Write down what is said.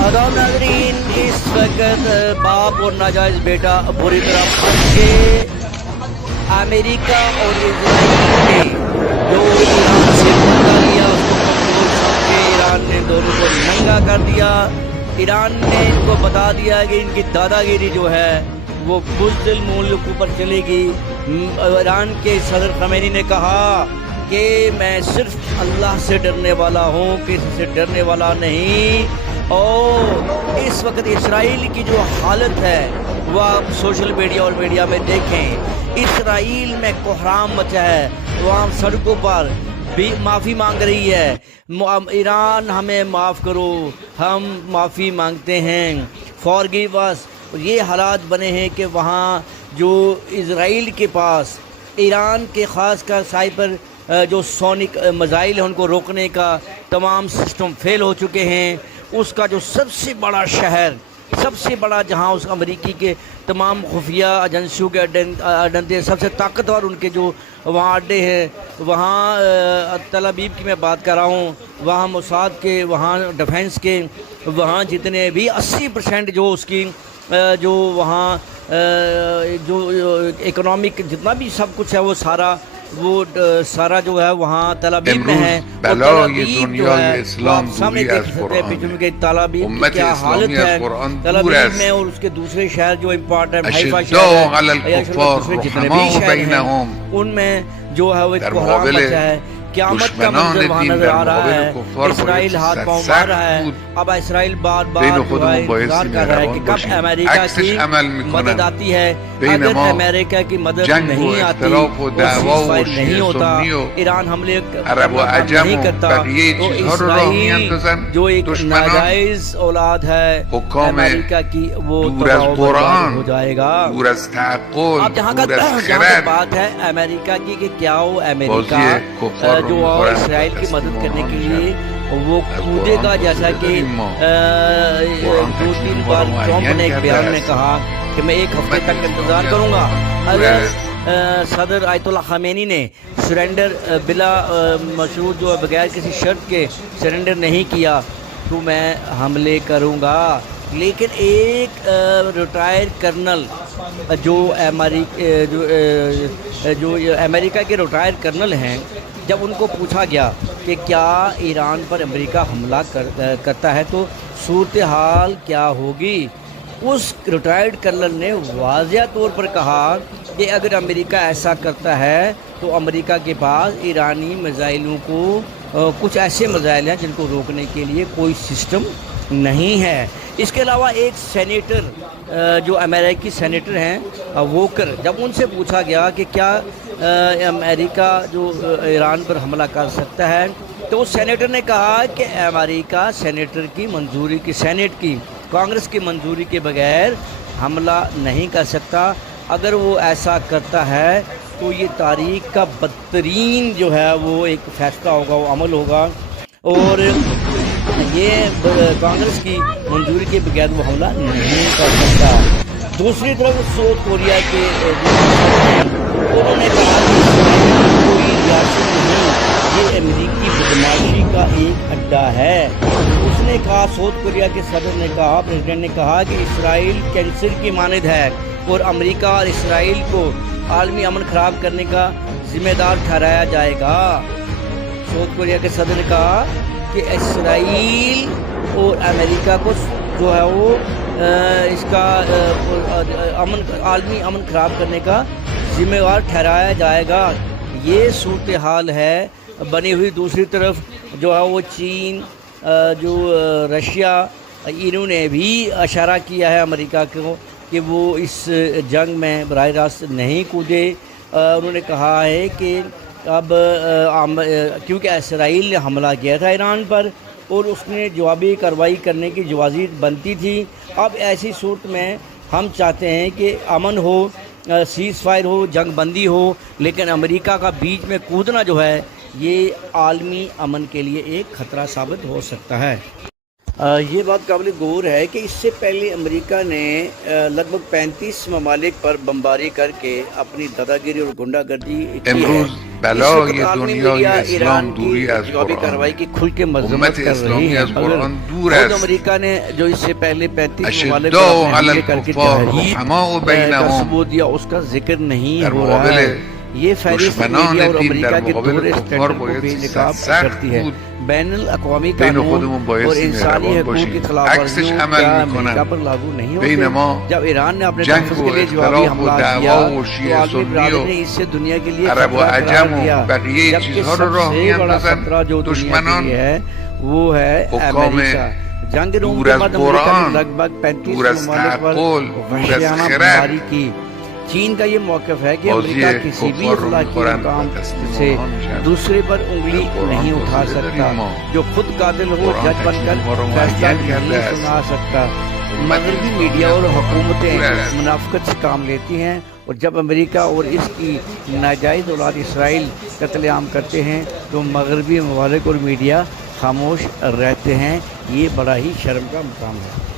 आदाब नाजरीन, इस वक्त बाप और नाजायज बेटा बुरी तरह फंस के अमेरिका और इजराइल ने जो ईरान से बदला लिया उसको कमजोर समझ के ईरान ने दोनों को नंगा कर दिया। ईरान ने इनको बता दिया कि इनकी दादागिरी जो है वो बुज़दिल मुल्क के ऊपर चलेगी। ईरान के सदर खमेनी ने कहा कि मैं सिर्फ अल्लाह से डरने वाला हूँ, किसी से डरने वाला नहीं। और इस वक्त इसराइल की जो हालत है वह आप सोशल मीडिया और मीडिया में देखें। इसराइल में कोहराम मचा है, वहाँ सड़कों पर भी माफ़ी मांग रही है। ईरान हमें माफ़ करो, हम माफ़ी मांगते हैं, फॉरगिव अस। ये हालात बने हैं कि वहाँ जो इसराइल के पास ईरान के ख़ास कर साइबर जो सोनिक मिसाइल है उनको रोकने का तमाम सिस्टम फेल हो चुके हैं। उसका जो सबसे बड़ा शहर, सबसे बड़ा जहां उस अमेरिकी के तमाम खुफिया एजेंसियों के अड्डे सबसे ताकतवर उनके जो वहाँ अड्डे हैं, वहाँ तल अबीब की मैं बात कर रहा हूँ, वहाँ मोसाद के, वहाँ डिफेंस के, वहाँ जितने भी 80% जो उसकी जो वहाँ जो इकोनॉमिक जितना भी सब कुछ है वो सारा जो है वहाँ तल अबीब में है। तल अबीब जो है सामने देख सकते हैं पीछे के तल अबीब की क्या हालत है। तल अबीब में और उसके दूसरे शहर जो इम्पोर्टेंट हाइफा शहर है, दूसरे जितने भी शहर हैं उनमें जो है वो एक कोहराम मचा है। क़यामत का मंजर वहाँ नजर आ रहा है। इसराइल हाथ पाँव मार रहा है। अब इसराइल बार बार इंतजार कर रहा है कि कब अमेरिका की मदद आती है। अगर अमेरिका की मदद नहीं आती, सीज़फायर नहीं होता, ईरान हमले नहीं करता, तो इसराइल जो एक नाजायज औलाद है अमेरिका की वो हो जाएगा। अब जहाँ का बात है अमेरिका की कि क्या वो अमेरिका जो इसराइल की मदद करने के लिए वो कूदेगा, जैसा कि 2-3 बार ट्रंप ने एक बयान में कहा कि मैं 1 हफ्ते तक इंतजार करूंगा। अगर सदर आयतुल्लाह खमेनी ने सरेंडर बिला मशरूत जो बगैर किसी शर्त के सरेंडर नहीं किया तो मैं हमले करूंगा। लेकिन एक रिटायर्ड कर्नल जो अमेरिका के रिटायर्ड कर्नल हैं, जब उनको पूछा गया कि क्या ईरान पर अमेरिका हमला करता है तो सूरत हाल क्या होगी, उस रिटायर्ड कर्नल ने वाज़िया तौर पर कहा कि अगर अमेरिका ऐसा करता है तो अमेरिका के पास ईरानी मिसाइलों को कुछ ऐसे मिसाइल हैं जिनको रोकने के लिए कोई सिस्टम नहीं है। इसके अलावा एक सेनेटर जो अमेरिकी सेनेटर हैं वोकर, जब उनसे पूछा गया कि क्या अमेरिका जो ईरान पर हमला कर सकता है तो उस सेनेटर ने कहा कि अमेरिका सेनेटर की मंजूरी की, सेनेट की, कांग्रेस की मंजूरी के बगैर हमला नहीं कर सकता। अगर वो ऐसा करता है तो ये तारीख का बदतरीन जो है वो एक फैसला होगा, वो अमल होगा और ये कांग्रेस की मंजूरी के बगैर वो हमला नहीं कर सकता। दूसरी तरफ साउथ कोरिया के उन्होंने कहा कि कोई रियासत नहीं, ये अमेरिकी बदमाशी का एक अड्डा है। उसने कहा, साउथ कोरिया के सदर ने कहा, प्रेसिडेंट ने कहा कि इसराइल कैंसर की मानद है और अमेरिका और इसराइल को आलमी अमन ख़राब करने का जिम्मेदार ठहराया जाएगा। साउथ कोरिया के सदर ने कहा कि इसराइल और अमेरिका को जो है वो इसका आलमी अमन ख़राब करने का जिम्मेवार ठहराया जाएगा। ये सूरत हाल है बनी हुई। दूसरी तरफ जो है वो चीन, जो रशिया, इन्होंने भी इशारा किया है अमेरिका को कि वो इस जंग में बराह रास्त नहीं कूदे। उन्होंने कहा है कि अब क्योंकि इसराइल ने हमला किया था ईरान पर और उसने जवाबी कार्रवाई करने की जवाज़ी बनती थी। अब ऐसी सूरत में हम चाहते हैं कि अमन हो, सीज़ फायर हो, जंग बंदी हो, लेकिन अमेरिका का बीच में कूदना जो है ये आलमी अमन के लिए एक ख़तरा साबित हो सकता है। ये बात काबिल गौर है कि इससे पहले अमेरिका ने लगभग 35 ममालिक पर बमबारी करके अपनी दादागिरी और गुंडागर्दी की है। بلای عالمی دنیای میڈیا اسلام ایران دوری کی از جوابی قرآن کارروائی کی کھل کے امت مذمت کر رہی اسلامی ہے، از مگر قرآن دور خود است. امریکہ نے جو اس سے پہلے 35 ممالک پر اشداء اپنے علی حملے کر کے الکفار تحریک رحماء کا بینهم ثبوت دیا، اس کا ذکر نہیں در ہو رہا مقابل ہے. یہ فہرست دشمنان میڈیا اور دین امریکہ در کے مقابل دوہرے کفار اسٹینڈرڈ کو باید بے سخت نقاب سخت کرتی ہے. بود. بین الاقوامی بین قانون خودمون باید اور انسانی مهربان حقوق کی باشیم. خلاف عکسش ورزیوں عمل کیا میکنن. امریکہ پر لاگو نہیں بین ہوتے. ما جب ایران نے اپنے جنگ تحفظ و کے لیے جوابی اختلاف و حملات دعوا کیا و تو شیعه عالمی سنی برادری و نے اس سے دنیا کے لیے عرب و خطرہ قرار عجم و دیا، بقیه جبکہ چیزها سب رو راه سے بڑا میاندازن. خطرہ جو دنیا کے دشمنان لیے ہے وہ ہے حکام امریکہ. جنگ روم دور کے از بعد امریکہ نے قرآن، لگ بھگ دور 35 از ممالک پر تعقل، دور از وحشیانہ خرد. بمباری کی. چین کا یہ موقف ہے کہ بازی امریکہ کسی بھی کفار رو اخلاقی میخورن مقام و تسلیم سے آنها میشن. دوسرے پر انگلی از قرآن نہیں اٹھا توصیه سکتا. داریم ما. جو خود قاتل ہو قرآن جج بن کر تکلیف ما رو فیصلہ معین کرده نہیں است. سنا سکتا. امت مغربی اسلامی میڈیا از اور قرآن حکومتیں دور است. منافقت سے کام لیتی ہیں، اور جب امریکہ اور اس کی ناجائز اولاد اسرائیل قتل عام کرتے ہیں تو مغربی ممالک اور میڈیا خاموش رہتے ہیں. یہ بڑا ہی شرم کا مقام ہے.